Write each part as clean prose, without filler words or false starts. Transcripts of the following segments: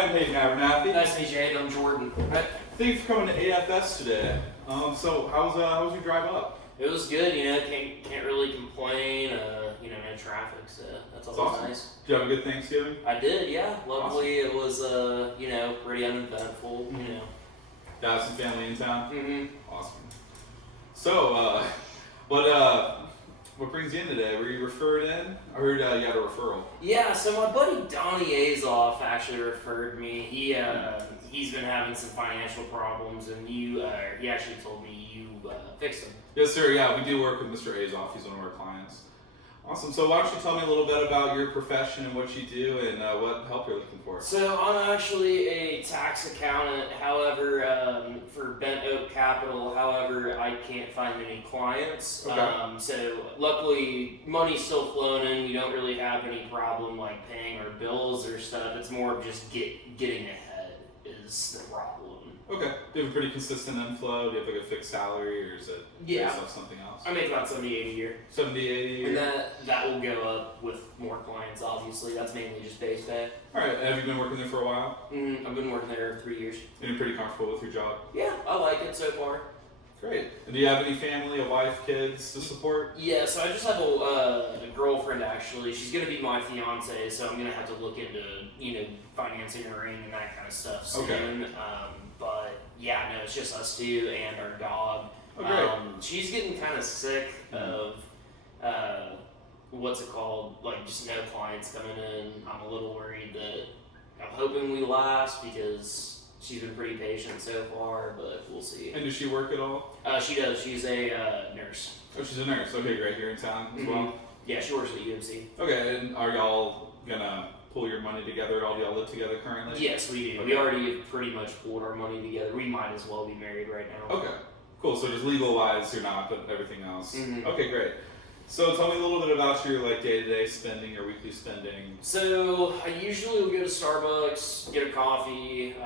I'm Hayden Abernathy. Nice to meet you, Hayden. I'm Jordan. Thanks for coming to AFS today. So how's your drive up? It was good, can't really complain, no traffic, so that's always awesome. nice. Did you have a good Thanksgiving? I did, yeah. Luckily, Awesome. it was, pretty uneventful, Got some family in town? Mm-hmm. Awesome. So, what brings you in today? Were you referred in? I heard you had a referral. Yeah, so my buddy Donnie Azoff actually referred me. He's been having some financial problems, and he actually told me you fixed them. Yes, sir. Yeah, we do work with Mr. Azoff. He's one of our clients. Awesome. So why don't you tell me a little bit about your profession and what you do and what help you're looking for? So I'm actually a tax accountant, however, for Bent Oak Capital. However, I can't find any clients. Okay. So luckily, money's still flowing in. We don't really have any problem like paying our bills or stuff. It's more of just getting ahead is the problem. Okay. Do you have a pretty consistent inflow? Do you have like a fixed salary or is it based off something else? I make about 70, 80 a year. 70, 80 a year? And that will go up with more clients, obviously. That's mainly just base pay. Alright, have you been working there for a while? I've been working there 3 years. And you're pretty comfortable with your job? Yeah, I like it so far. Great. And do you have any family, a wife, kids to support? Yeah, so I just have a girlfriend actually. She's gonna be my fiance, so I'm gonna have to look into financing a ring and that kind of stuff soon. Okay. But yeah, no, it's just us two and our dog. Oh, great. She's getting kind of sick of what's it called? Like just no clients coming in. I'm a little worried that I'm hoping we last because she's been pretty patient so far, but we'll see. And does she work at all? She does. She's a nurse. Oh, she's a nurse. Okay, right here in town as well? Yeah, she works at UMC. Okay, and are y'all gonna pull your money together at all? Do y'all live together currently? Yes, we do. Okay. We already have pretty much pulled our money together. We might as well be married right now. Okay, cool. So just legal-wise, you're not, but everything else. Mhm. Okay, great. So tell me a little bit about your day-to-day spending or weekly spending. So I usually will go to Starbucks, get a coffee.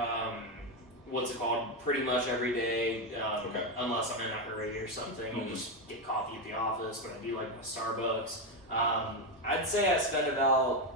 Pretty much every day. Okay. Unless I'm in a hurry or something, I'll just get coffee at the office. But I do like my Starbucks. I'd say I spend about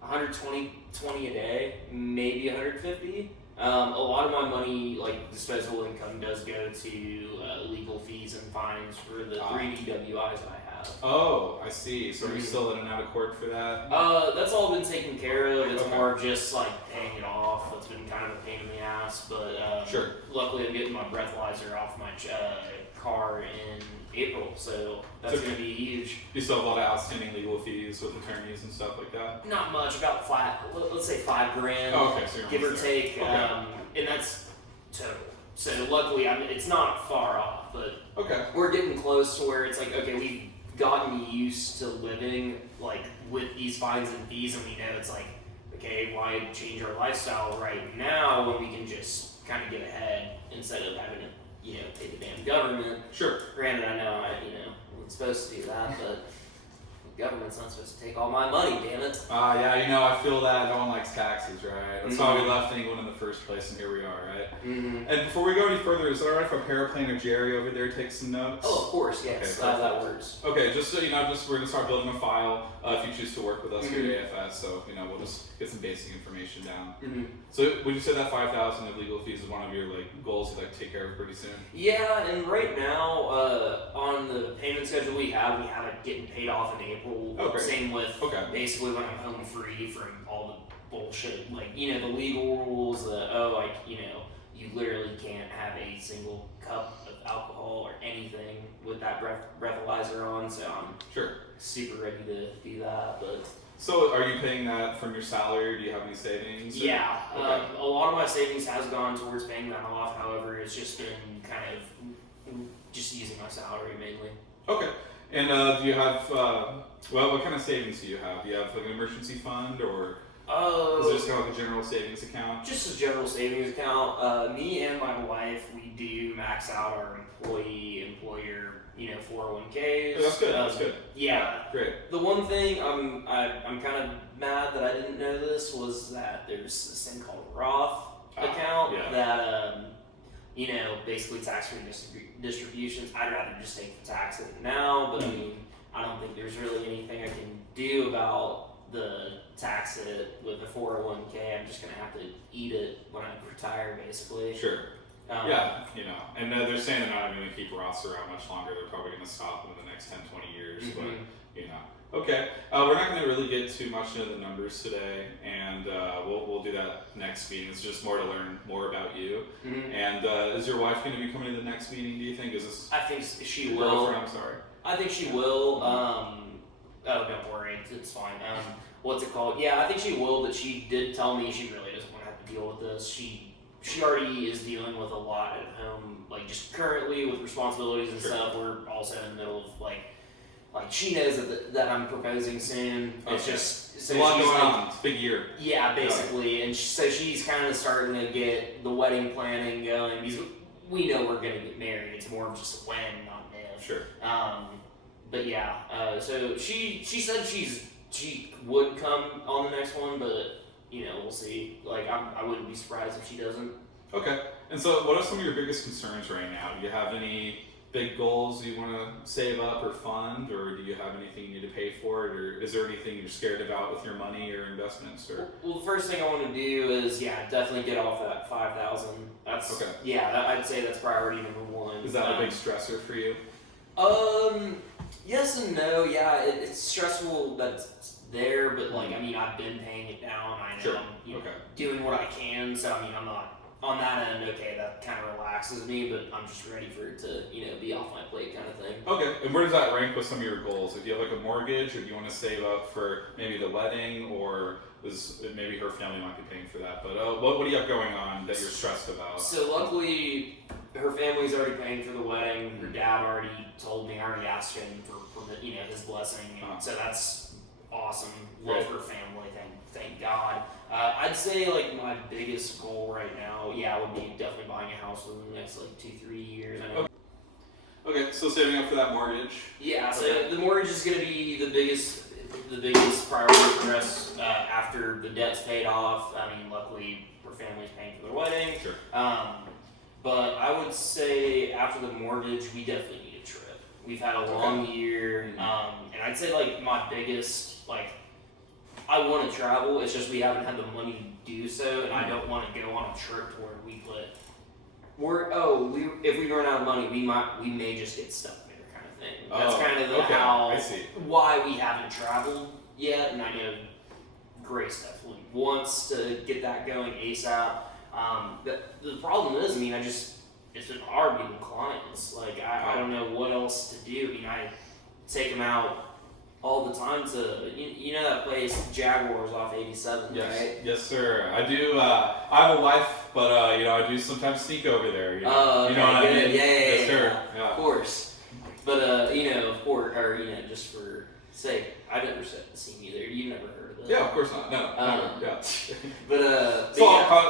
120 a day, maybe 150. A lot of my money, like disposable income, does go to legal fees and fines for the 3 DWIs I have. Oh, I see. So are you still in and out of court for that? That's all been taken care of. It's Okay. more of just like paying it off. It's been kind of a pain in the ass, but Sure. luckily I'm getting my breathalyzer off my car in April, so that's going to be huge. You still have a lot of outstanding legal fees with attorneys and stuff like that? Not much, about let's say $5,000, Oh, okay, so you're give or almost there. take, Okay. and that's total. So luckily, it's not far off, but Okay. we're getting close to where it's like, okay, we've gotten used to living like with these fines and fees, and we know it's like, okay, why change our lifestyle right now when we can just kind of get ahead instead of having to, pay the damn government. Sure. Granted, I know I'm supposed to do that, but the government's not supposed to take all my money, damn it. Yeah, I feel that. No one likes taxes, right? That's why we left England in the first place, and here we are, right? Mm-hmm. And before we go any further, is it alright if our paraplaner Jerry over there takes some notes? Oh, of course, yes. Okay, That works. Okay, just so you know, we're gonna start building a file if you choose to work with us here at AFS. So we'll just get some basic information down. Mm-hmm. So would you say that $5,000 of legal fees is one of your goals you'd like to take care of pretty soon? Yeah, and right now on the payment schedule we have it getting paid off in April. Okay. Same with Okay. basically when I'm home free from all the bullshit, like the legal rules. You literally can't have a single cup of alcohol or anything with that breathalyzer on. So I'm Sure. super ready to do that, but. So are you paying that from your salary, or do you have any savings? Or? Yeah, Okay. a lot of my savings has gone towards paying that off. However, it's just been kind of just using my salary mainly. Okay. And do you have, what kind of savings do you have? Do you have like an emergency fund, or is it just kind of like a general savings account? Just a general savings account. Me and my wife, we do max out our employer 401ks. Oh, that's good. That's good. Yeah. Great. The one thing I'm kind of mad that I didn't know this was that there's this thing called Roth account that basically tax-free distributions. I'd rather just take the tax in it now, but I mean, I don't think there's really anything I can do about the tax hit with the 401k. I'm just gonna have to eat it when I retire, basically. Sure. Yeah, and they're saying they're not even going to keep Roths around much longer. They're probably going to stop them in the next 10, 20 years. But, okay. We're not going to really get too much into the numbers today, and we'll do that next meeting. It's just more to learn more about you. And is your wife going to be coming to the next meeting, do you think? Is this I think she your will. girlfriend? I'm sorry. I think she will. Oh, don't worry. It's fine. What's it called? Yeah, I think she will, but she did tell me she really doesn't want to have to deal with this. She already is dealing with a lot at home, like just currently with responsibilities and stuff. We're also in the middle of like she knows that I'm proposing soon. It's just so a lot she's going like, on. It's a big year. Yeah, basically, and so she's kind of starting to get the wedding planning going because we know we're gonna get married. It's more of just when, not if. Sure. But yeah, so she said she would come on the next one, but. We'll see. Like, I wouldn't be surprised if she doesn't. Okay. And so, what are some of your biggest concerns right now? Do you have any big goals you want to save up or fund, or do you have anything you need to pay for it, or is there anything you're scared about with your money or investments? Or well, the first thing I want to do is definitely get off that 5,000. That's okay. Yeah, I'd say that's priority number one. Is that a big stressor for you? Yes and no. Yeah, it's stressful that's there, but like I've been paying it down. I know Sure. I'm doing what I can, so I'm not on that end. Okay, that kind of relaxes me, but I'm just ready for it to be off my plate kind of thing. Okay, and where does that rank with some of your goals? Do you have like a mortgage, or do you want to save up for maybe the wedding, or maybe her family might be paying for that? But what do you have going on that you're stressed about? So luckily, her family's already paying for the wedding. Her dad already told me. I already asked him for his blessing, so that's awesome. Love her family. Thank God. I'd say like my biggest goal right now, would be definitely buying a house within the next like 2-3 years. I know. Okay, so saving up for that mortgage. Yeah, so the mortgage is going to be the biggest priority for us after the debt's paid off. Luckily, her family's paying for their wedding. Sure. But I would say after the mortgage, we definitely need a trip. We've had a long year, and I'd say like my biggest I want to travel. It's just we haven't had the money to do so, and I don't want to go on a trip to where if we run out of money, we may just get stuck there kind of thing. That's kind of why we haven't traveled yet, and I know Grace definitely wants to get that going ASAP. The problem is, it's been hard getting clients. Like, I don't know what else to do. I take them out all the time to, you know that place, Jaguars off 87, right? Yes, sir. I do. I have a wife, but, I do sometimes sneak over there. Oh, okay, you know what I mean? Yeah, yes, sir. Yeah. Of course. But, of course, or, just for sake, I've never seen you there. You've never heard of it. Yeah, of course not. No, never. Yeah. But,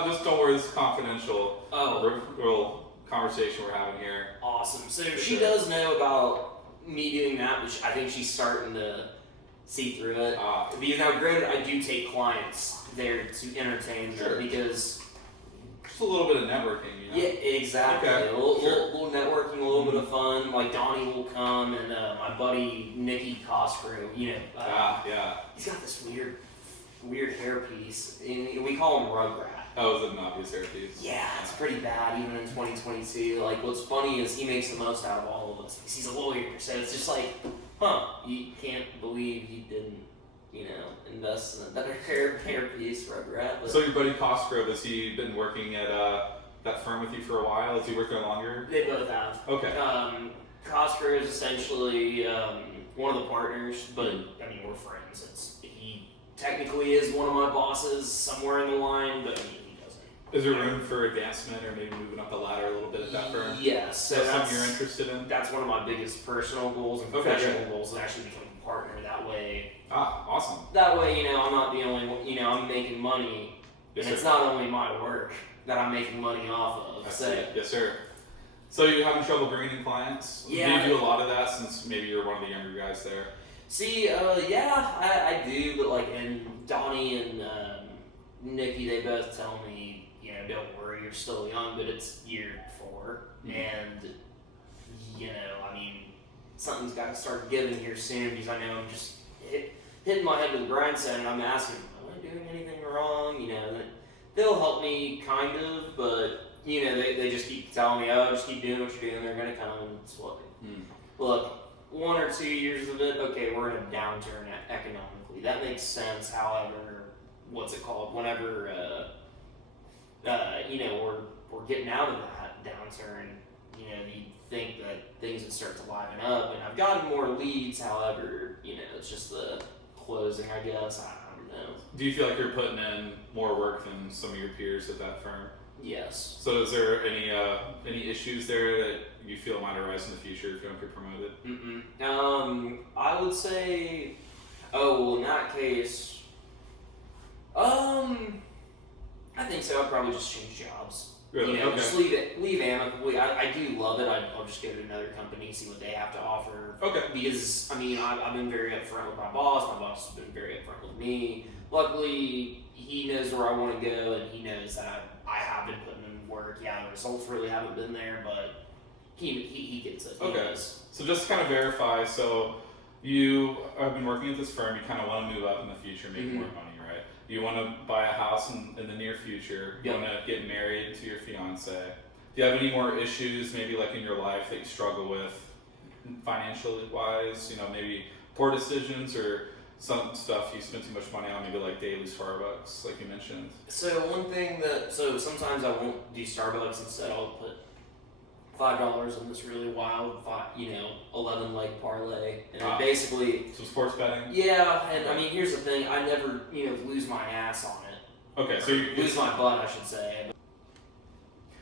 just don't worry, this is confidential. Oh. Real conversation we're having here. Awesome. So she does know about me doing that, which I think she's starting to see through it. Because now, granted, I do take clients there to entertain them because just a little bit of networking, Yeah, exactly. Okay. A little networking, a little bit of fun. Like Donnie will come, and my buddy Nicky Cosgrove, he's got this weird hairpiece. And we call him Rugrat. Oh, is it an obvious hairpiece? Yeah, it's pretty bad even in 2022. Like, what's funny is he makes the most out of all of us because he's a lawyer. So it's just like, you can't believe he didn't, invest in a better hairpiece, Rugrat. But so your buddy Cosgrove, has he been working at that firm with you for a while? Has he worked there longer? They both have. Okay. Cosgrove is essentially one of the partners, but we're friends. He technically is one of my bosses somewhere in the line, but he doesn't. Is there room for advancement or maybe moving up the ladder a little bit at that firm? Yes. So that's something you're interested in? That's one of my biggest personal goals and professional goals, is actually becoming a partner. That way. Awesome. That way, I'm not the only one. I'm making money, and it's not only my work that I'm making money off of. Yes, sir. So you're having trouble bringing in clients? Yeah. Do you do a lot of that since maybe you're one of the younger guys there? See, I do, but and Donnie and Nicky, they both tell me, don't worry, you're still young, but it's year 4, and something's got to start giving here soon because I know I'm just hitting my head with a grindstone, and I'm asking, am I doing anything wrong? You know, they'll help me kind of, but you know, they just keep telling me, oh, just keep doing what you're doing. They're gonna come. It's what. Look, 1 or 2 years of it, okay, we're in a downturn economically. That makes sense. However, what's it called? Whenever you know, we're getting out of that downturn, you know, you think that things would start to liven up, and I've gotten more leads. However, you know, it's just the closing, I guess. I don't know. Do you feel like you're putting in more work than some of your peers at that firm? Yes. So is there any issues there that you feel might arise in the future if you don't get promoted? I would say, well, in that case, I think so. I'd probably just change jobs. Really? You know, Okay. just leave amicably. I do love it. I'll just go to another company, see what they have to offer. Okay. Because, I mean, I've been very upfront with my boss. My boss has been very upfront with me. Luckily, he knows where I want to go, and he knows that I have been putting in work. Yeah, the results really haven't been there, but he gets it. Okay. So just to kind of verify, so you have been working at this firm, you kind of want to move up in the future, make more money, right? You want to buy a house in the near future. You want to get married to your fiance. Do you have any more issues, maybe like in your life, that you struggle with financially wise? You know, maybe poor decisions or some stuff you spend too much money on, maybe like daily Starbucks, like you mentioned. So one thing so sometimes I won't do Starbucks. Instead, I'll put $5 on this really wild, 11 leg parlay, and basically some sports betting. Yeah, and I mean, here's the thing: I never, lose my ass on it. Okay, so you lose my butt, I should say.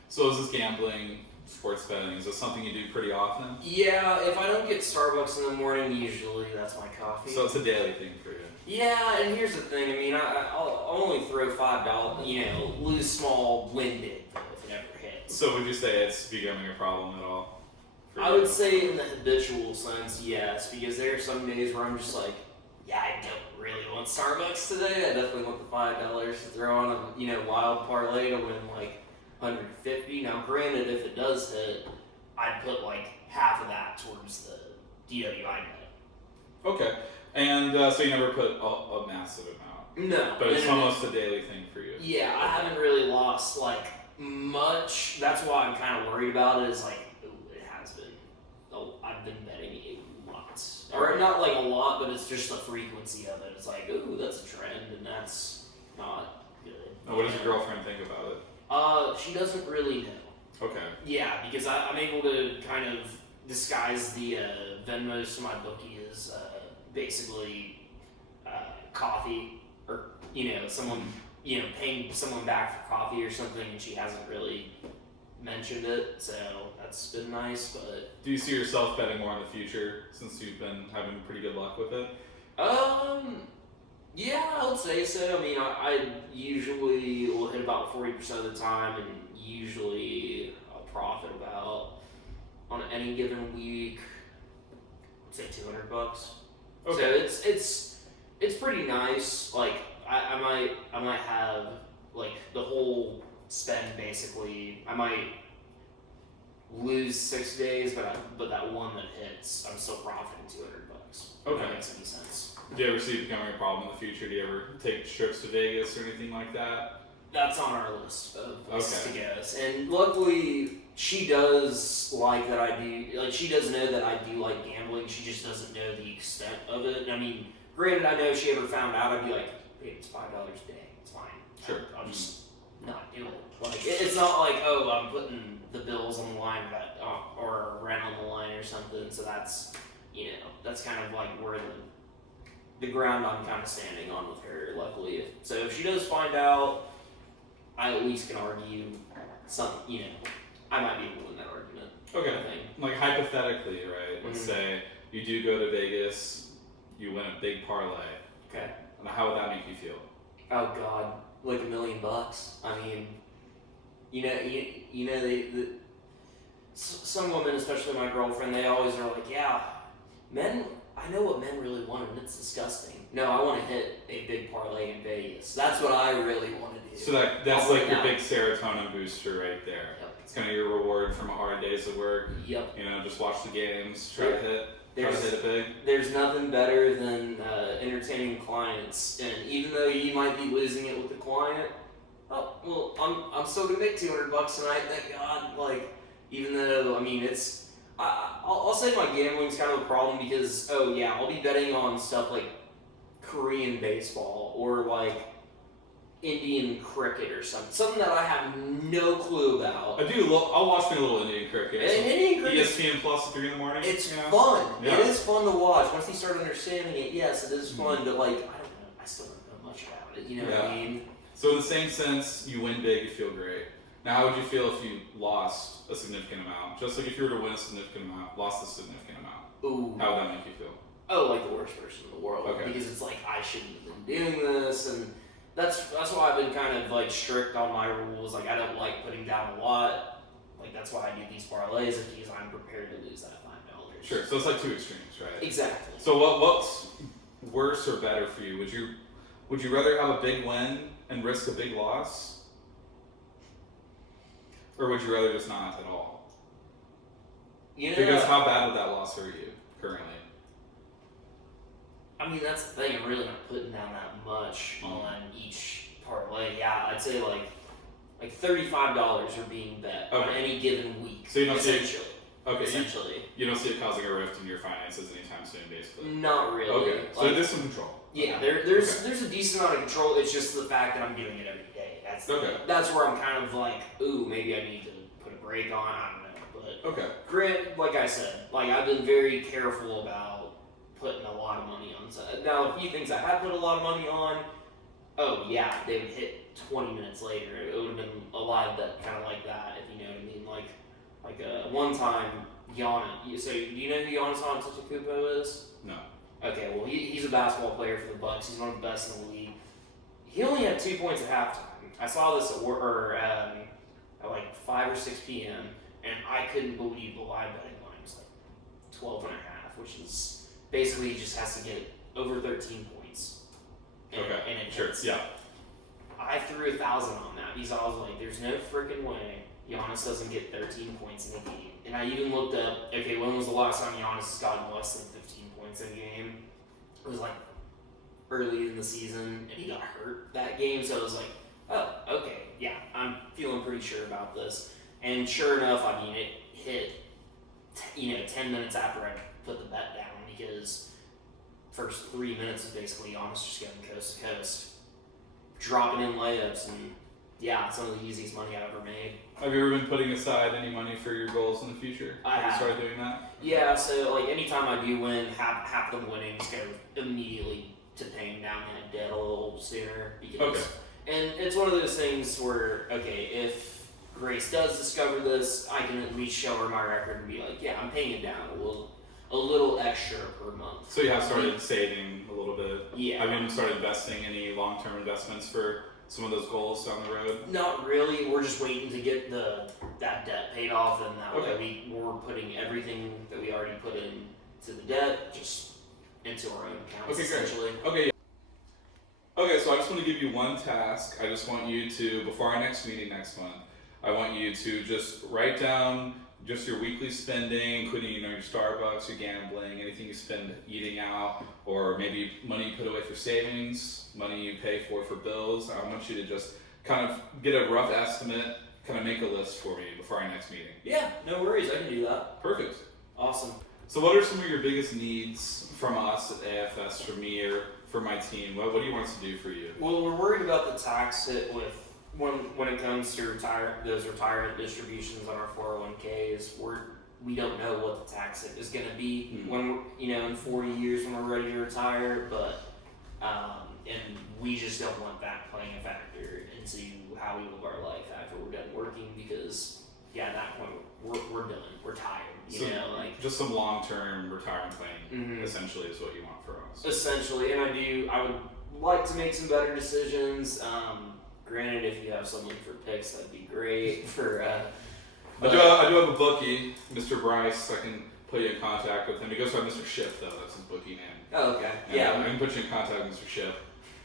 So is this gambling, sports betting? Is this something you do pretty often? Yeah, if I don't get Starbucks in the morning, usually that's my coffee. So it's a daily thing for you. Yeah, and here's the thing. I mean, I'll only throw $5. Lose small, win big if it ever hits. So would you say it's becoming a problem at all? I would say in the habitual sense, yes, because there are some days where I'm just like, yeah, I don't really want Starbucks today. I definitely want the $5 to throw on a wild parlay to win like 150. Now, granted, if it does hit, I'd put like half of that towards the DWI bet. Okay, and so you never put a massive amount. No, but it's almost a daily thing for you. Yeah, I haven't really lost like much. That's why I'm kind of worried about it. Is like it has been. I've been betting a lot, or not like a lot, but it's just the frequency of it. It's like, ooh, that's a trend, and that's not good. Now, what does your girlfriend think about it? She doesn't really know. Okay. Yeah, because I'm able to kind of disguise the Venmos to my bookie as basically coffee, or someone paying someone back for coffee or something, and she hasn't really mentioned it, so that's been nice. But do you see yourself betting more in the future since you've been having pretty good luck with it? Yeah, I would say so. I mean, I usually will hit about 40% of the time, and usually I'll profit about, on any given week, I'd say $200. Okay. So it's pretty nice. Like I might have like the whole spend basically. I might lose 6 days, but that one that hits, I'm still profiting $200. Okay. If that makes any sense. Do you ever see it becoming a problem in the future? Do you ever take trips to Vegas or anything like that? That's on our list of places Okay. to go. And luckily, she does like that I do. Like, she does know that I do like gambling. She just doesn't know the extent of it. I mean, granted, I know if she ever found out, I'd be like, hey, it's $5 a day. It's fine. Sure. I'll just not do it. Like, it's not like, oh, I'm putting the bills on the line or rent on the line or something. So that's, that's kind of like where the ground I'm kind of standing on with her, luckily. So if she does find out, I at least can argue I might be able to win that argument. Okay. I think. Like hypothetically, right? Let's say you do go to Vegas, you win a big parlay. Okay. And how would that make you feel? Oh God, like $1 million. I mean, some women, especially my girlfriend, they always are like, yeah, men. I know what men really want, and it's disgusting. No, I want to hit a big parlay in Vegas. That's what I really want to do. So that's like your big serotonin booster right there. Yep. It's kind of your reward from hard days of work. Yep. Just watch the games, try to hit. There's nothing better than entertaining clients, and even though you might be losing it with the client, oh well, I'm still gonna make $200 tonight, thank God. Like, even though I'll say my gambling's kind of a problem because I'll be betting on stuff like Korean baseball or like Indian cricket or something that I have no clue about. I'll watch me a little Indian cricket. Indian cricket. ESPN Plus at 3 in the morning. It's fun. Yeah. It is fun to watch. Once you start understanding it, yes, it is fun. But like, I don't know. I still don't know much about it. You know what I mean? So in the same sense, you win big, you feel great. Now, how would you feel if you lost a significant amount? Just like if you were to win a significant amount, lost a significant amount. Ooh. How would that make you feel? Oh, like the worst person in the world. Okay. Because it's like I shouldn't have been doing this, and that's why I've been kind of like strict on my rules. Like I don't like putting down a lot. Like that's why I do these parlays, because I'm prepared to lose that $5. Sure. So it's like two extremes, right? Exactly. So what's worse or better for you? Would you rather have a big win and risk a big loss, or would you rather just not at all? Because how bad would that loss hurt you currently? I mean, that's the thing. I'm really not putting down that much on each parlay. Yeah, I'd say like $35 are being bet on any given week. So you don't essentially. Essentially. You don't see it causing a rift in your finances anytime soon, basically. Not really. Okay. So there's some control. Yeah, there's a decent amount of control. It's just the fact that I'm doing it every day. That's where I'm kind of like, ooh, maybe I need to put a break on. I don't know, but Grant, like I said, like I've been very careful about putting a lot of money on. Now, a few things I had put a lot of money on, they would hit 20 minutes later. It would have been a live bet kind of like that, if you know what I mean. Like one time, Giannis. So do you know who Giannis Antetokounmpo is? No. Okay, well he's a basketball player for the Bucks. He's one of the best in the league. He only had 2 points at halftime. I saw this at like 5 or 6 p.m. and I couldn't believe the live betting line was like 12 and a half, which is basically he just has to get over 13 points. And it hits. Yeah. I threw 1,000 on that because I was like, there's no freaking way Giannis doesn't get 13 points in a game. And I even looked up, when was the last time Giannis has gotten less than 15 points in a game? It was like early in the season, and he got hurt that game. So I was like, oh, okay, yeah, I'm feeling pretty sure about this. And sure enough, I mean, it hit, 10 minutes after I put the bet down, because first 3 minutes is basically Giannis just going coast to coast, dropping in layups, and some of the easiest money I've ever made. Have you ever been putting aside any money for your goals in the future? Have you started doing that? Yeah, so like anytime I do win, half the winnings go immediately to paying down that debt a little sooner. And it's one of those things where, if Grace does discover this, I can at least show her my record and be like, yeah, I'm paying it down a little extra per month. So you have started saving a little bit. Yeah. Have you started investing any long-term investments for some of those goals down the road? Not really. We're just waiting to get that debt paid off, and that way we're putting everything that we already put into the debt just into our own accounts, essentially. Great. Okay, so I just want to give you one task. I just want you to, before our next meeting next month, I want you to just write down just your weekly spending, including your Starbucks, your gambling, anything you spend eating out, or maybe money you put away for savings, money you pay for bills. I want you to just kind of get a rough estimate, kind of make a list for me before our next meeting. Yeah, no worries. I can do that. Perfect. Awesome. So what are some of your biggest needs from us at AFS, from me, or for my team? What do you want us to do for you? Well, we're worried about the tax hit with when it comes to those retirement distributions on our 401ks. We don't know what the tax hit is going to be when we're, in 40 years when we're ready to retire, but and we just don't want that playing a factor into how we live our life after we're done working, because at that point we're done. We're tired. Just some long-term retirement planning essentially is what you want for us. Essentially, and I would like to make some better decisions. Granted, if you have someone for picks, that'd be great. I do have a bookie, Mr. Bryce. I can put you in contact with him. He goes by Mr. Ship, though. That's his bookie name. Oh, okay. I can put you in contact with Mr. Ship,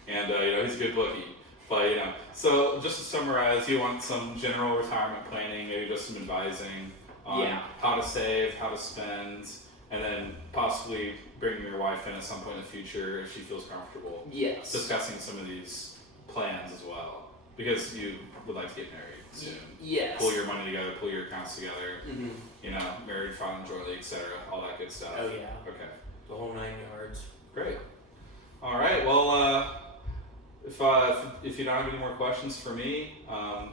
and he's a good bookie. But so just to summarize, you want some general retirement planning, maybe just some advising on how to save, how to spend, and then possibly bringing your wife in at some point in the future if she feels comfortable. Yes. Discussing some of these plans as well, because you would like to get married soon. Yes. Pull your money together, pull your accounts together. Mm-hmm. You know, married, fun, jointly, etc. All that good stuff. Oh yeah. Okay. The whole 9 yards. Great. All right. Well, if you don't have any more questions for me,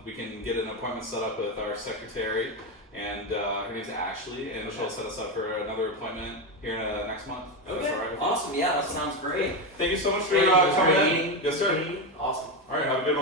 we can get an appointment set up with our secretary, and her name's Ashley, and she'll set us up for another appointment here next month. Okay. That's all right with you? Awesome. Yeah, that sounds great. Thank you so much for coming in. Yes, sir. Awesome. All right. Have a good one.